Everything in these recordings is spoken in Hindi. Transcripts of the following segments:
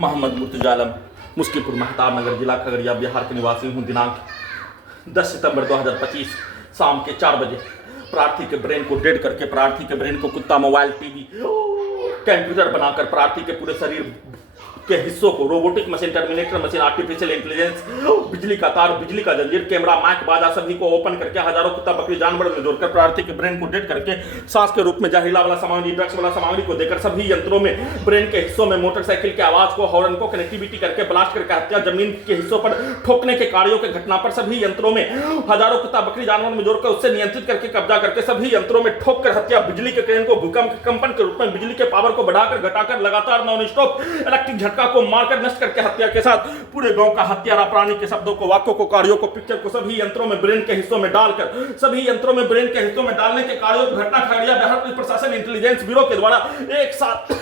मोहम्मद मुर्तजा आलम, मुस्कीपुर महताब नगर, जिला खगड़िया, बिहार के निवासी हूँ। दिनांक 10 सितंबर 2025 शाम के 4 बजे प्रार्थी के ब्रेन को डेड करके, प्रार्थी के ब्रेन को कुत्ता, मोबाइल, टीवी, कंप्यूटर बनाकर प्रार्थी के पूरे शरीर के हिस्सों को robotic machine, terminator machine, artificial intelligence, बिजली का तार, बिजली का जंजीर, कैमरा, माइक, बाजा सभी को ओपन करके हजारों कुत्ता बकरी जानवर में जोड़कर प्रार्थी के ब्रेन को डेड करके सांस के रूप में जहरीला वाला सामग्री, ड्रग्स वाला सामग्री को देकर सभी यंत्रों में, ब्रेन के हिस्सों में मोटरसाइकिल के आवाज को, हॉर्न को कनेक्टिविटी करके ब्लास्ट करके हत्या, जमीन के हिस्सों पर ठोकने के कार्यों के घटना पर सभी यंत्रों में हजारों कुत्ता बकरी जानवर में जोड़कर उससे नियंत्रित करके कब्जा करके सभी यंत्रों में ठोक कर हत्या, बिजली के ट्रेन को भूकंप कंपन के रूप में बिजली के पावर को बढ़ाकर घटाकर लगातार नॉन स्टॉप इलेक्ट्रिक झटका को मारकर नष्ट करके हत्या के साथ पूरे गांव का हत्यारा प्राणी के शब्दों को, वाक्यों को, कार्यों को, पिक्चर को सभी यंत्रों में ब्रेन के हिस्सों में डालकर, सभी यंत्रों में ब्रेन के हिस्सों में डालने के कार्यों की घटना खगड़िया बिहार पुलिस प्रशासन इंटेलिजेंस ब्यूरो के द्वारा एक साथ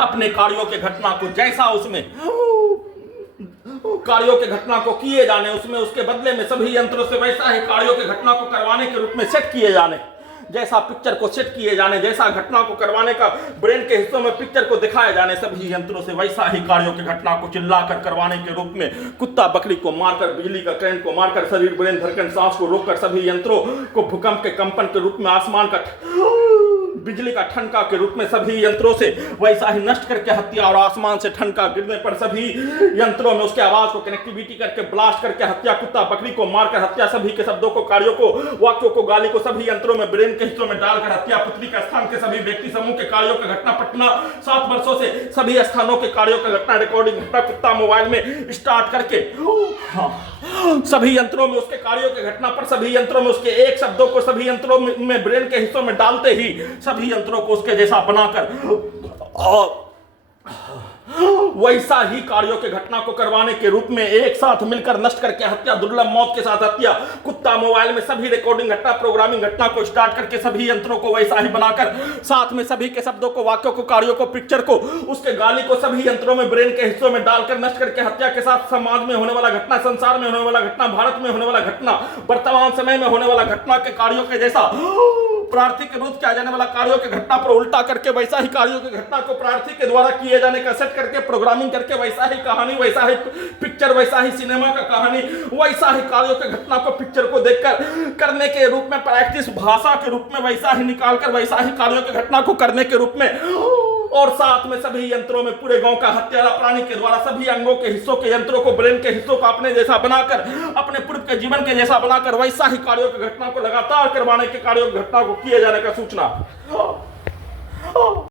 अपने कार्यों के घटना को जैसा उसमें कार्यों के घटना को किए जाने, उसमें उसके बदले में सभी यंत्रों से वैसा ही कार्यों के घटना को करवाने के रूप में सेट किए जाने, जैसा पिक्चर को सेट किए जाने, जैसा घटना को करवाने का ब्रेन के हिस्सों में पिक्चर को दिखाए जाने, सभी यंत्रों से वैसा ही कार्यों की घटना को चिल्लाकर करवाने के रूप में कुत्ता बकरी को मारकर, बिजली का करंट को मारकर, शरीर, ब्रेन, धड़कन, सांस को रोककर सभी यंत्रों को भूकंप के कंपन के रूप में, आसमान का बिजली का ठनका के रूप में सभी यंत्रों से वैसा ही नष्ट करके हत्या, और आसमान से ठनका गिरने पर सभी यंत्रों में उसके आवाज को कनेक्टिविटी करके ब्लास्ट करके हत्या, कुत्ता बकरी को मारकर हत्या, सभी के शब्दों को, कार्यों को, वाक्यों को, गाली को सभी यंत्रों में ब्रेन के हिस्सों में डालकर हत्या, पुतली का स्थान के सभी व्यक्ति समूह के कार्यों की घटना, पटना 7 वर्षों से सभी स्थानों के कार्यों की घटना, रिकॉर्डिंग घटना कुत्ता मोबाइल में स्टार्ट करके सभी यंत्रों में उसके कार्यों की घटना पर सभी यंत्रों में उसके एक शब्दों को सभी यंत्रों में ब्रेन के हिस्सों में डालते ही सभी यंत्रों को उसके जैसा बनाकर और वैसा ही कार्यों के घटना को करवाने के रूप में एक साथ मिलकर नष्ट करके हत्या, दुर्लभ मौत के साथ हत्या, कुत्ता मोबाइल में सभी रिकॉर्डिंग घटना, प्रोग्रामिंग घटना को स्टार्ट करके सभी यंत्रों को वैसा ही बनाकर साथ में सभी के शब्दों को, वाक्यों को, कार्यों को, पिक्चर को, उसके गाली को सभी यंत्रों में ब्रेन के हिस्सों में डालकर नष्ट करके हत्या के साथ समाज में होने वाला घटना, संसार में होने वाला घटना, भारत में होने वाला घटना, वर्तमान समय में होने वाला घटना के कार्यों के जैसा प्रार्थी के विरुद्ध किया जाने वाला कार्यों की घटना पर उल्टा करके वैसा ही कार्यों की घटना को प्रार्थी के द्वारा किए जाने का सेट करके प्रोग्रामिंग करके वैसा ही कहानी, वैसा ही पिक्चर, वैसा ही सिनेमा का कहानी, वैसा ही कार्यों की घटना को पिक्चर को देखकर करने के रूप में, प्रैक्टिस भाषा के रूप में वैसा ही निकालकर वैसा ही कार्यों की घटना को करने के रूप में, और साथ में सभी यंत्रों में पूरे गांव का हत्यारा प्राणी के द्वारा सभी अंगों के हिस्सों के यंत्रों को, ब्रेन के हिस्सों को अपने जैसा बनाकर, अपने पूर्व के जीवन के जैसा बनाकर वैसा ही कार्यों की घटना को लगातार करवाने के कार्यों की घटना को किए जाने का सूचना